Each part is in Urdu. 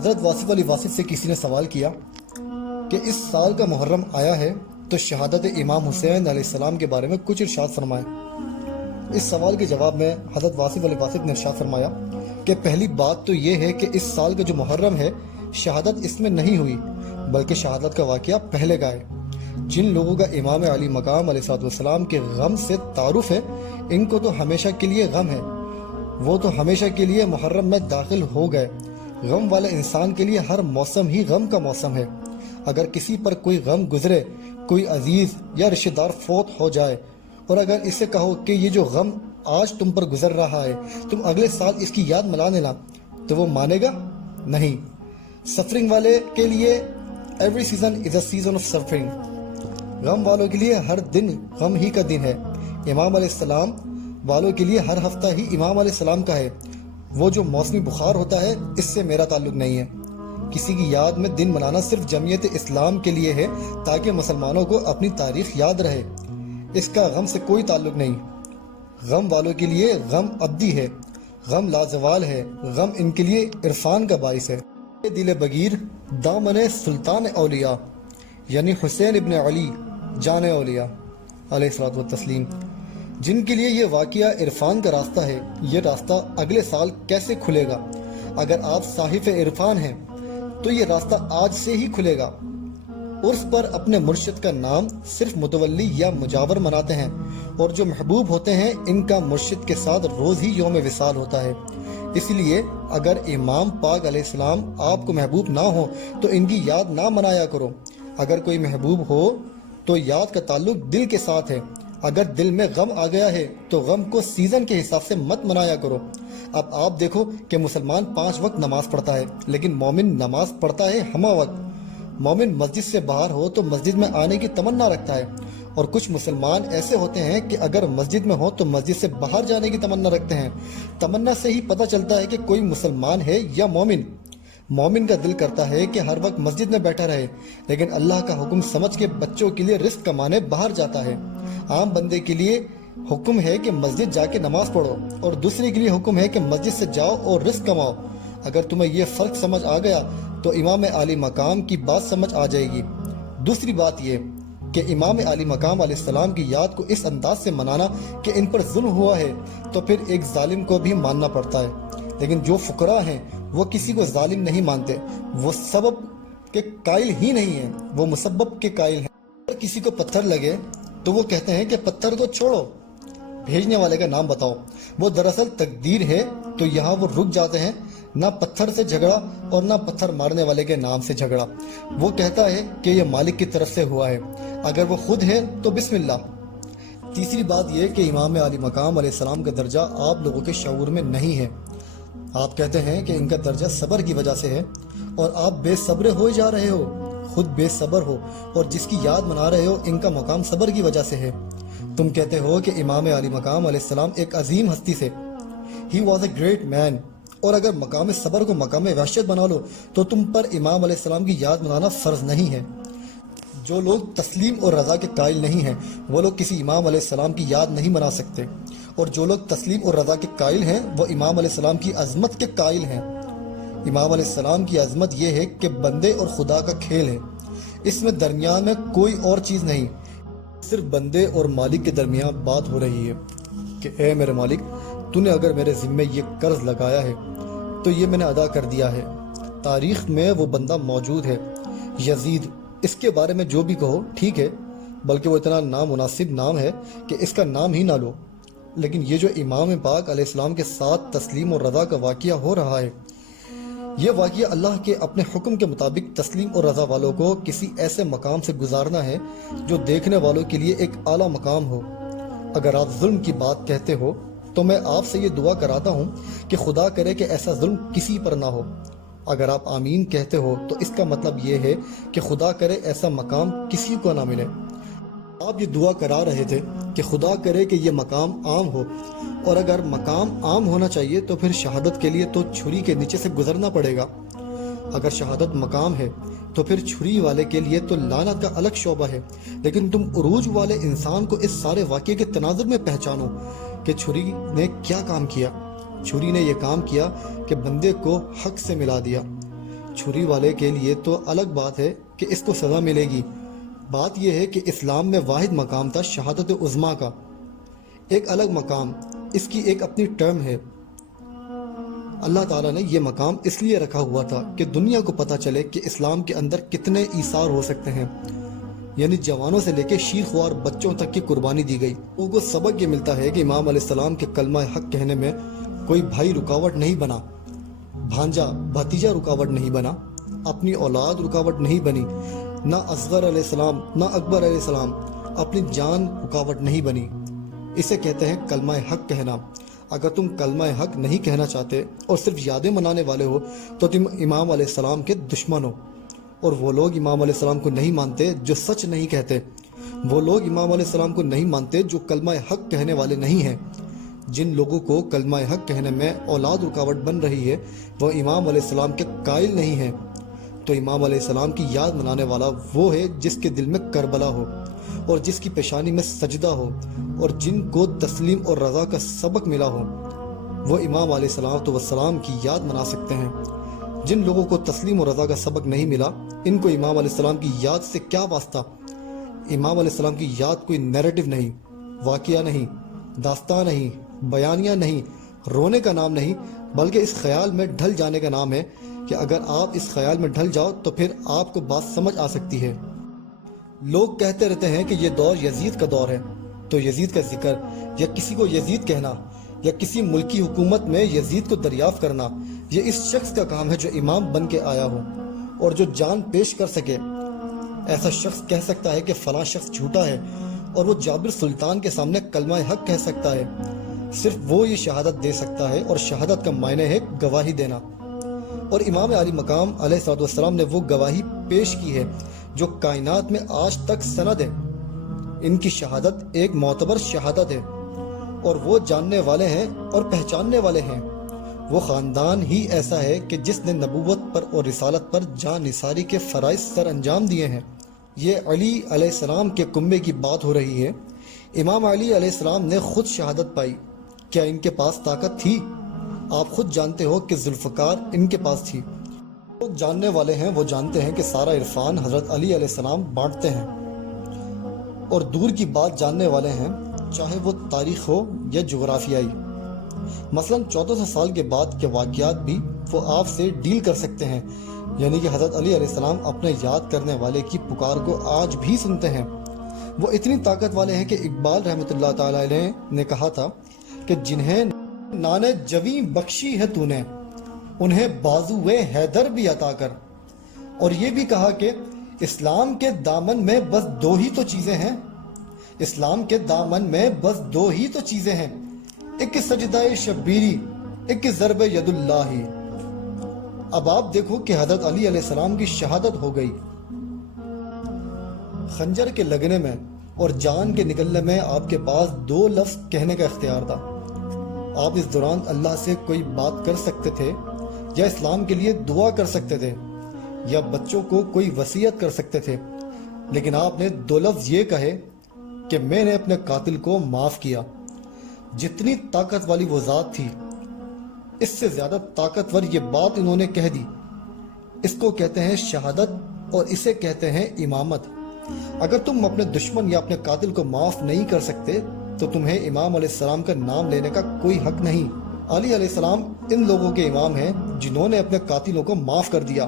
حضرت واصف علی واصف سے کسی نے سوال کیا کہ اس سال کا محرم آیا ہے تو شہادت امام حسین علیہ السلام کے بارے میں کچھ ارشاد فرمائیں۔ اس سوال کے جواب میں حضرت واصف علی واصف نے ارشاد فرمایا کہ پہلی بات تو یہ ہے کہ اس سال کا جو محرم ہے شہادت اس میں نہیں ہوئی، بلکہ شہادت کا واقعہ پہلے کا ہے۔ جن لوگوں کا امام علی مقام علیہ السلام کے غم سے تعارف ہے، ان کو تو ہمیشہ کے لیے غم ہے، وہ تو ہمیشہ کے لیے محرم میں داخل ہو گئے۔ غم والے انسان کے لیے ہر موسم ہی غم کا موسم ہے۔ اگر کسی پر کوئی غم گزرے، کوئی عزیز یا رشتہ دار فوت ہو جائے، اور اگر اسے کہو کہ یہ جو غم آج تم پر گزر رہا ہے تم اگلے سال اس کی یاد ملا لینا، تو وہ مانے گا نہیں۔ سفرنگ والے کے لیے every season is a season of suffering, غم والوں کے لیے ہر دن غم ہی کا دن ہے۔ امام علیہ السلام والوں کے لیے ہر ہفتہ ہی امام علیہ السلام کا ہے۔ وہ جو موسمی بخار ہوتا ہے اس سے میرا تعلق نہیں ہے۔ کسی کی یاد میں دن منانا صرف جمعیت اسلام کے لیے ہے تاکہ مسلمانوں کو اپنی تاریخ یاد رہے، اس کا غم سے کوئی تعلق نہیں۔ غم والوں کے لیے غم ابدی ہے، غم لازوال ہے، غم ان کے لیے عرفان کا باعث ہے۔ دل بگیر دامن سلطان اولیاء یعنی حسین ابن علی جان اولیاء علیہ الصلوۃ والتسلیم، جن کے لیے یہ واقعہ عرفان کا راستہ ہے، یہ راستہ اگلے سال کیسے کھلے گا؟ اگر آپ صاحب عرفان ہیں تو یہ راستہ آج سے ہی کھلے گا۔ عرس پر اپنے مرشد کا نام صرف متولی یا مجاور مناتے ہیں، اور جو محبوب ہوتے ہیں ان کا مرشد کے ساتھ روز ہی یوم وصال ہوتا ہے۔ اس لیے اگر امام پاک علیہ السلام آپ کو محبوب نہ ہو تو ان کی یاد نہ منایا کرو۔ اگر کوئی محبوب ہو تو یاد کا تعلق دل کے ساتھ ہے۔ اگر دل میں غم آ گیا ہے تو غم کو سیزن کے حساب سے مت منایا کرو۔ اب آپ دیکھو کہ مسلمان 5 وقت نماز پڑھتا ہے، لیکن مومن نماز پڑھتا ہے ہمہ وقت۔ مومن مسجد سے باہر ہو تو مسجد میں آنے کی تمنا رکھتا ہے، اور کچھ مسلمان ایسے ہوتے ہیں کہ اگر مسجد میں ہو تو مسجد سے باہر جانے کی تمنا رکھتے ہیں۔ تمنا سے ہی پتہ چلتا ہے کہ کوئی مسلمان ہے یا مومن۔ مومن کا دل کرتا ہے کہ ہر وقت مسجد میں بیٹھا رہے، لیکن اللہ کا حکم سمجھ کے بچوں کے لیے رزق کمانے باہر جاتا ہے۔ عام بندے کے لیے حکم ہے کہ مسجد جا کے نماز پڑھو، اور دوسرے کے لیے حکم ہے کہ مسجد سے جاؤ اور رزق کماؤ۔ اگر تمہیں یہ فرق سمجھ آ گیا تو امام علی مقام کی بات سمجھ آ جائے گی۔ دوسری بات یہ کہ امام علی مقام علیہ السلام کی یاد کو اس انداز سے منانا کہ ان پر ظلم ہوا ہے تو پھر ایک ظالم کو بھی ماننا پڑتا ہے، لیکن جو فقراء ہیں وہ کسی کو ظالم نہیں مانتے، وہ سبب کے قائل ہی نہیں ہیں، وہ مسبب کے قائل ہیں۔ اگر کسی کو پتھر لگے تو وہ کہتے ہیں کہ پتھر کو چھوڑو، بھیجنے والے کا نام بتاؤ۔ وہ دراصل تقدیر ہے، تو یہاں وہ رک جاتے ہیں، نہ پتھر سے جھگڑا اور نہ پتھر مارنے والے کے نام سے جھگڑا۔ وہ کہتا ہے کہ یہ مالک کی طرف سے ہوا ہے، اگر وہ خود ہے تو بسم اللہ۔ تیسری بات یہ کہ امام علی مقام علیہ السلام کا درجہ آپ لوگوں کے شعور میں نہیں ہے۔ آپ کہتے ہیں کہ ان کا درجہ صبر کی وجہ سے ہے، اور آپ بے صبر ہو جا رہے ہو، خود بے صبر ہو، اور جس کی یاد منا رہے ہو ان کا مقام صبر کی وجہ سے ہے۔ تم کہتے ہو کہ امام علی مقام علیہ السلام ایک عظیم ہستی سے، he was a great man, اور اگر مقام صبر کو مقام وحشت بنا لو تو تم پر امام علیہ السلام کی یاد منانا فرض نہیں ہے۔ جو لوگ تسلیم اور رضا کے قائل نہیں ہیں وہ لوگ کسی امام علیہ السلام کی یاد نہیں منا سکتے، اور جو لوگ تسلیم اور رضا کے قائل ہیں وہ امام علیہ السلام کی عظمت کے قائل ہیں۔ امام علیہ السلام کی عظمت یہ ہے کہ بندے اور خدا کا کھیل ہے، اس میں درمیان میں کوئی اور چیز نہیں، صرف بندے اور مالک کے درمیان بات ہو رہی ہے کہ اے میرے مالک، تو نے اگر میرے ذمے یہ قرض لگایا ہے تو یہ میں نے ادا کر دیا ہے۔ تاریخ میں وہ بندہ موجود ہے، یزید، اس کے بارے میں جو بھی کہو ٹھیک ہے، بلکہ وہ اتنا نامناسب نام ہے کہ اس کا نام ہی نہ لو، لیکن یہ جو امام پاک علیہ السلام کے ساتھ تسلیم اور رضا کا واقعہ ہو رہا ہے، یہ واقعہ اللہ کے اپنے حکم کے مطابق تسلیم اور رضا والوں کو کسی ایسے مقام سے گزارنا ہے جو دیکھنے والوں کے لیے ایک اعلیٰ مقام ہو۔ اگر آپ ظلم کی بات کہتے ہو تو میں آپ سے یہ دعا کراتا ہوں کہ خدا کرے کہ ایسا ظلم کسی پر نہ ہو۔ اگر آپ آمین کہتے ہو تو اس کا مطلب یہ ہے کہ خدا کرے ایسا مقام کسی کو نہ ملے۔ آپ یہ دعا کرا رہے تھے کہ خدا کرے کہ یہ مقام عام ہو، اور اگر مقام عام ہونا چاہیے تو پھر شہادت کے لیے تو چھری کے نیچے سے گزرنا پڑے گا۔ اگر شہادت مقام ہے تو پھر چھری والے کے لیے تو لعنت کا الگ شعبہ ہے، لیکن تم عروج والے انسان کو اس سارے واقعے کے تناظر میں پہچانو کہ چھری نے کیا کام کیا۔ چھری نے یہ کام کیا کہ بندے کو حق سے ملا دیا۔ چھری والے کے لیے تو الگ بات ہے کہ اس کو سزا ملے گی، بات یہ ہے کہ اسلام میں واحد مقام تھا شہادت عظمیٰ کا، ایک الگ مقام، اس کی ایک اپنی ٹرم ہے۔ اللہ تعالیٰ نے یہ مقام اس لیے رکھا ہوا تھا کہ دنیا کو پتہ چلے کہ اسلام کے اندر کتنے ایثار ہو سکتے ہیں، یعنی جوانوں سے لے کے شیخ خوار بچوں تک کی قربانی دی گئی۔ ان کو سبق یہ ملتا ہے کہ امام علیہ السلام کے کلمہ حق کہنے میں کوئی بھائی رکاوٹ نہیں بنا، بھانجا بھتیجا رکاوٹ نہیں بنا، اپنی اولاد رکاوٹ نہیں بنی، نہ اصغر علیہ السلام نہ اکبر علیہ السلام، اپنی جان رکاوٹ نہیں بنی۔ اسے کہتے ہیں کلمہ حق کہنا۔ اگر تم کلمہ حق نہیں کہنا چاہتے اور صرف یادیں منانے والے ہو تو تم امام علیہ السلام کے دشمن ہو، اور وہ لوگ امام علیہ السلام کو نہیں مانتے جو سچ نہیں کہتے، وہ لوگ امام علیہ السلام کو نہیں مانتے جو کلمہ حق کہنے والے نہیں ہیں۔ جن لوگوں کو کلمہ حق کہنے میں اولاد رکاوٹ بن رہی ہے وہ امام علیہ السلام کے قائل نہیں ہیں۔ تو امام علیہ السلام کی یاد منانے والا وہ ہے جس کے دل میں کربلا ہو اور جس کی پیشانی میں سجدہ ہو اور جن کو تسلیم اور رضا کا سبق ملا ہو، وہ امام علیہ السلام کی یاد منا سکتے ہیں۔ جن لوگوں کو تسلیم اور رضا کا سبق نہیں ملا، ان کو امام علیہ السلام کی یاد سے کیا واسطہ؟ امام علیہ السلام کی یاد کوئی نیریٹو نہیں، واقعہ نہیں، داستان نہیں، بیانیہ نہیں، رونے کا نام نہیں، بلکہ اس خیال میں ڈھل جانے کا نام ہے کہ اگر آپ اس خیال میں ڈھل جاؤ تو پھر آپ کو بات سمجھ آ سکتی ہے۔ لوگ کہتے رہتے ہیں کہ یہ دور یزید کا دور ہے، تو یزید کا ذکر یا کسی کو یزید کہنا یا کسی ملکی حکومت میں یزید کو دریافت کرنا، یہ اس شخص کا کام ہے جو امام بن کے آیا ہو اور جو جان پیش کر سکے۔ ایسا شخص کہہ سکتا ہے کہ فلاں شخص جھوٹا ہے اور وہ جابر سلطان کے سامنے کلمہ حق کہہ سکتا ہے۔ صرف وہ یہ شہادت دے سکتا ہے، اور شہادت کا معنی ہے گواہی دینا، اور امام علی مقام علیہ السلام نے وہ گواہی پیش کی ہے جو کائنات میں آج تک سند ہے۔ ان کی شہادت ایک معتبر شہادت ہے، اور وہ جاننے والے ہیں اور پہچاننے والے ہیں۔ وہ خاندان ہی ایسا ہے کہ جس نے نبوت پر اور رسالت پر جان نثاری کے فرائض سر انجام دیے ہیں۔ یہ علی علیہ السلام کے کنبے کی بات ہو رہی ہے۔ امام علی علیہ السلام نے خود شہادت پائی، کیا ان کے پاس طاقت تھی؟ آپ خود جانتے ہو کہ ذوالفقار ان کے پاس تھی۔ لوگ جاننے والے ہیں وہ جانتے ہیں کہ سارا عرفان حضرت علی علیہ السلام بانٹتے ہیں، اور دور کی بات جاننے والے ہیں چاہے وہ تاریخ ہو یا جغرافیائی۔ مثلا 1400 سال کے بعد کے واقعات بھی وہ آپ سے ڈیل کر سکتے ہیں، یعنی کہ حضرت علی علیہ السلام اپنے یاد کرنے والے کی پکار کو آج بھی سنتے ہیں۔ وہ اتنی طاقت والے ہیں کہ اقبال رحمۃ اللہ تعالی علیہ نے کہا تھا کہ جنہیں نان جویں بخشی ہے تو نے، انہیں بازوئے حیدر بھی عطا کر۔ اور یہ بھی کہا کہ اسلام کے دامن میں بس دو ہی تو چیزیں ہیں، اسلام کے دامن میں بس دو ہی تو چیزیں ہیں، ایک سجدہ شبیری، ایک ضرب ید اللہ۔ اب آپ دیکھو کہ حضرت علی علیہ السلام کی شہادت ہو گئی۔ خنجر کے لگنے میں اور جان کے نکلنے میں آپ کے پاس دو لفظ کہنے کا اختیار تھا۔ آپ اس دوران اللہ سے کوئی بات کر سکتے تھے، یا اسلام کے لیے دعا کر سکتے تھے، یا بچوں کو کوئی وصیت کر سکتے تھے، لیکن آپ نے دو لفظ یہ کہے کہ میں نے اپنے قاتل کو معاف کیا۔ جتنی طاقت والی وہ ذات تھی، اس سے زیادہ طاقتور یہ بات انہوں نے کہہ دی۔ اس کو کہتے ہیں شہادت، اور اسے کہتے ہیں امامت۔ اگر تم اپنے دشمن یا اپنے قاتل کو معاف نہیں کر سکتے تو تمہیں امام علیہ السلام کا نام لینے کا کوئی حق نہیں۔ علی علیہ السلام ان لوگوں کے امام ہیں جنہوں نے اپنے قاتلوں کو معاف کر دیا،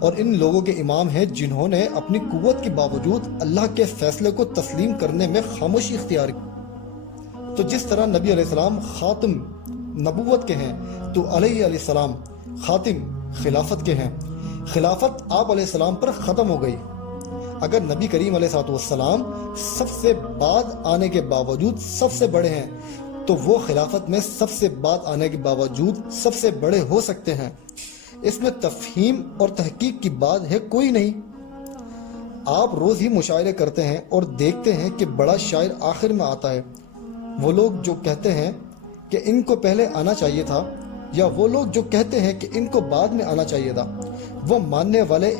اور ان لوگوں کے امام ہیں جنہوں نے اپنی قوت کے باوجود اللہ کے فیصلے کو تسلیم کرنے میں خاموشی اختیار کی۔ تو جس طرح نبی علیہ السلام خاتم نبوت کے ہیں، تو علیہ السلام خاتم خلافت کے ہیں۔ خلافت آپ علیہ السلام پر ختم ہو گئی۔ اگر نبی کریم علیہ السلام سب سے بعد آنے کے باوجود سب سے بڑے ہیں، تو وہ خلافت میں سب سے بعد آنے کے باوجود سب سے بڑے ہو سکتے ہیں۔ اس میں تفہیم اور تحقیق کی بات ہے کوئی نہیں۔ آپ روز ہی مشاعرے کرتے ہیں اور دیکھتے ہیں کہ بڑا شاعر آخر میں آتا ہے۔ وہ لوگ جو کہتے ہیں کہ ان کو پہلے آنا چاہیے تھا، یا وہ لوگ جو کہتے ہیں کہ ان کو بعد میں آنا چاہیے تھا، وہ ماننے والے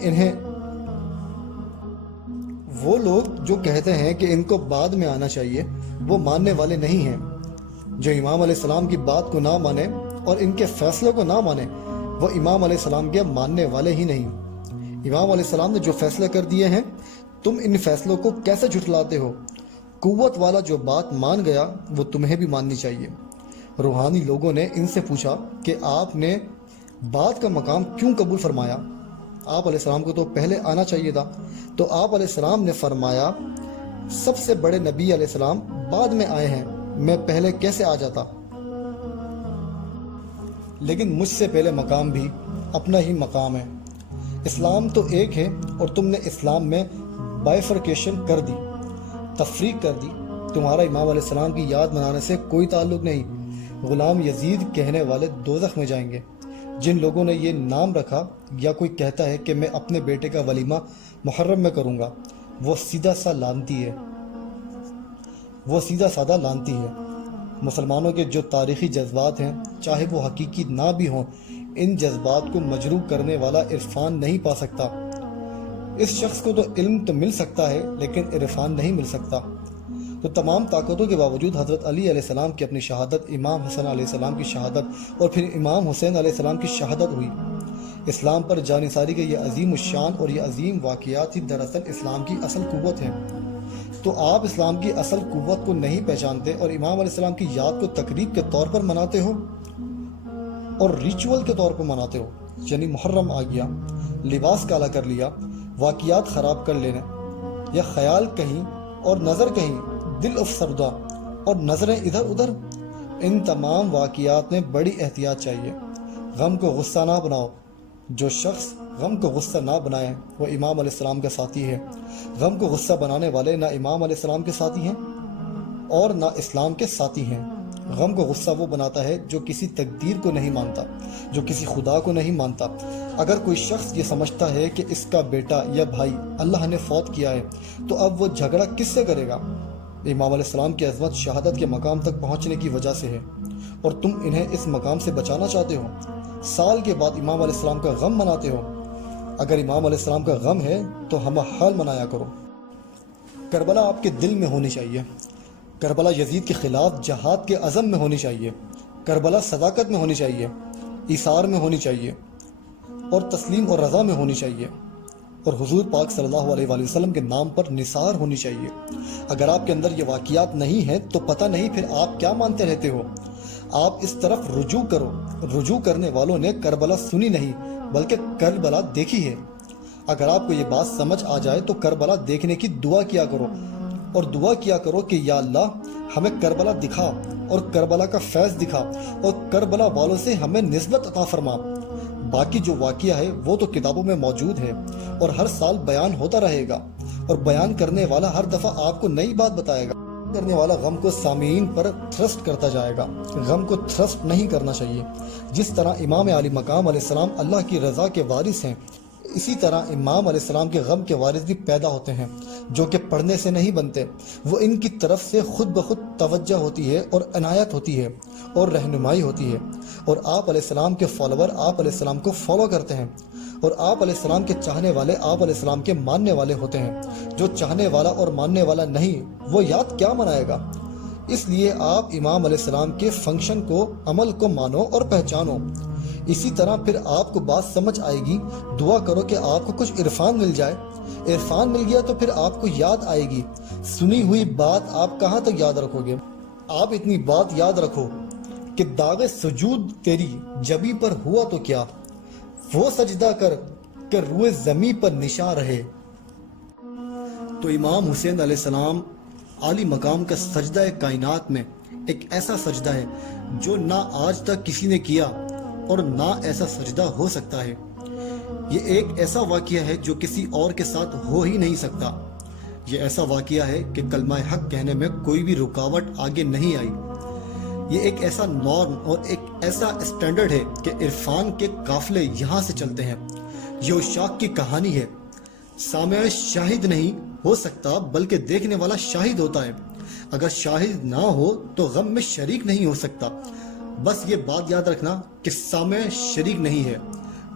وہ لوگ جو کہتے ہیں کہ ان کو بعد میں آنا چاہیے، وہ ماننے والے نہیں ہیں۔ جو امام علیہ السلام کی بات کو نہ مانے اور ان کے فیصلے کو نہ مانے، وہ امام علیہ السلام کے ماننے والے ہی نہیں۔ امام علیہ السلام نے جو فیصلے کر دیے ہیں، تم ان فیصلوں کو کیسے جھٹلاتے ہو؟ قوت والا جو بات مان گیا وہ تمہیں بھی ماننی چاہیے۔ روحانی لوگوں نے ان سے پوچھا کہ آپ نے بات کا مقام کیوں قبول فرمایا؟ آپ علیہ السلام کو تو پہلے آنا چاہیے تھا۔ تو آپ علیہ السلام نے فرمایا، سب سے بڑے نبی علیہ السلام بعد میں آئے ہیں، میں پہلے کیسے آ جاتا؟ لیکن مجھ سے پہلے مقام بھی اپنا ہی مقام ہے۔ اسلام تو ایک ہے اور تم نے اسلام میں بائیفرکیشن کر دی، تفریق کر دی۔ تمہارا امام علیہ السلام کی یاد منانے سے کوئی تعلق نہیں۔ غلام یزید کہنے والے دوزخ میں جائیں گے۔ جن لوگوں نے یہ نام رکھا، یا کوئی کہتا ہے کہ میں اپنے بیٹے کا ولیمہ محرم میں کروں گا، وہ سیدھا سادہ لانتی ہے۔ مسلمانوں کے جو تاریخی جذبات ہیں، چاہے وہ حقیقی نہ بھی ہوں، ان جذبات کو مجروح کرنے والا عرفان نہیں پا سکتا۔ اس شخص کو تو علم تو مل سکتا ہے لیکن عرفان نہیں مل سکتا۔ تو تمام طاقتوں کے باوجود حضرت علی علیہ السلام کی اپنی شہادت، امام حسن علیہ السلام کی شہادت اور پھر امام حسین علیہ السلام کی شہادت ہوئی۔ اسلام پر جانثاری کے یہ عظیم الشان اور یہ عظیم واقعات ہی دراصل اسلام کی اصل قوت ہیں۔ تو آپ اسلام کی اصل قوت کو نہیں پہچانتے اور امام علیہ السلام کی یاد کو تقریب کے طور پر مناتے ہو اور ریچول کے طور پر مناتے ہو۔ یعنی محرم آ گیا، لباس کالا کر لیا، واقعات خراب کر لینا، یا خیال کہیں اور نظر کہیں، دل افسردہ اور نظریں ادھر ادھر، ان تمام واقعات میں بڑی احتیاط چاہیے۔ غم کو غصہ نہ بناؤ۔ جو شخص غم کو غصہ نہ بنائے وہ امام علیہ السلام کا ساتھی ہے۔ غم کو غصہ بنانے والے نہ امام علیہ السلام کے ساتھی ہیں اور نہ اسلام کے ساتھی ہیں۔ غم کو غصہ وہ بناتا ہے جو کسی تقدیر کو نہیں مانتا، جو کسی خدا کو نہیں مانتا۔ اگر کوئی شخص یہ سمجھتا ہے کہ اس کا بیٹا یا بھائی اللہ نے فوت کیا ہے تو اب وہ جھگڑا کس سے کرے گا؟ امام علیہ السلام کی عظمت شہادت کے مقام تک پہنچنے کی وجہ سے ہے، اور تم انہیں اس مقام سے بچانا چاہتے ہو۔ سال کے بعد امام علیہ السلام کا غم مناتے ہو۔ اگر امام علیہ السلام کا غم ہے تو ہم حال منایا کرو۔ کربلا آپ کے دل میں ہونی چاہیے۔ کربلا یزید کے خلاف جہاد کے عزم میں ہونی چاہیے۔ کربلا صداقت میں ہونی چاہیے، ایثار میں ہونی چاہیے، اور تسلیم اور رضا میں ہونی چاہیے، اور حضور پاک صلی اللہ علیہ وآلہ وسلم کے نام پر نثار ہونی چاہیے۔ اگر آپ کے اندر یہ واقعات نہیں ہیں تو پتہ نہیں پھر آپ کیا مانتے رہتے ہو۔ آپ اس طرف رجوع کرو۔ رجوع کرنے والوں نے کربلا سنی نہیں بلکہ کربلا دیکھی ہے۔ اگر آپ کو یہ بات سمجھ آ جائے تو کربلا دیکھنے کی دعا کیا کرو، اور دعا کیا کرو کہ یا اللہ ہمیں کربلا دکھا اور کربلا کا فیض دکھا اور کربلا والوں سے ہمیں نسبت عطا فرما۔ باقی جو واقعہ ہے وہ تو کتابوں میں موجود ہے اور ہر سال بیان ہوتا رہے گا، اور بیان کرنے والا ہر دفعہ آپ کو نئی بات بتائے گا۔ کرنے والا غم کو سامعین پر تھرسٹ کرتا جائے گا۔ غم کو تھرسٹ نہیں کرنا چاہیے۔ جس طرح امام علی مقام علیہ السلام اللہ کی رضا کے وارث ہیں، اسی طرح امام علیہ السلام کے غم کے وارث بھی پیدا ہوتے ہیں، جو کہ پڑھنے سے نہیں بنتے۔ وہ ان کی طرف سے خود بخود توجہ ہوتی ہے اور عنایت ہوتی ہے اور رہنمائی ہوتی ہے، اور آپ علیہ السلام کے فالوور آپ علیہ السلام کو فالو کرتے ہیں، اور آپ علیہ السلام کے چاہنے والے آپ علیہ السلام کے ماننے والے ہوتے ہیں۔ جو چاہنے والا اور ماننے والا نہیں، وہ یاد کیا منائے گا؟ اس لیے آپ امام علیہ السلام کے فنکشن کو، عمل کو مانو اور پہچانو۔ اسی طرح پھر آپ کو بات سمجھ آئے گی۔ دعا کرو کہ آپ کو کچھ عرفان مل جائے۔ عرفان مل گیا تو پھر آپ کو یاد آئے گی۔ سنی ہوئی بات آپ کہاں تک یاد رکھو گے؟ آپ اتنی بات یاد رکھو کہ داغ سجود تیری جبی پر ہوا تو کیا، وہ سجدہ کر کہ روئے زمیں پر نشاں رہے۔ تو امام حسین علیہ السلام عالی مقام کا سجدہ کائنات میں ایک ایسا سجدہ ہے جو نہ آج تک کسی نے کیا اور نہ ایسا سجدہ ہو سکتا ہے۔ یہ ایک ایسا واقعہ ہے جو کسی اور کے ساتھ ہو ہی نہیں سکتا۔ یہ ایسا واقعہ ہے کہ کلمہ حق کہنے میں کوئی بھی رکاوٹ آگے نہیں آئی۔ یہ ایک ایسا نارم اور ایک ایسا اسٹینڈرڈ ہے کہ عرفان کے قافلے یہاں سے چلتے ہیں۔ یہ عشاق کی کہانی ہے۔ سامع شاہد نہیں ہو سکتا بلکہ دیکھنے والا شاہد ہوتا ہے۔ اگر شاہد نہ ہو تو غم میں شریک نہیں ہو سکتا۔ بس یہ بات یاد رکھنا کہ سامع شریک نہیں ہے،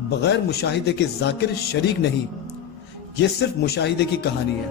بغیر مشاہدے کے ذاکر شریک نہیں۔ یہ صرف مشاہدے کی کہانی ہے۔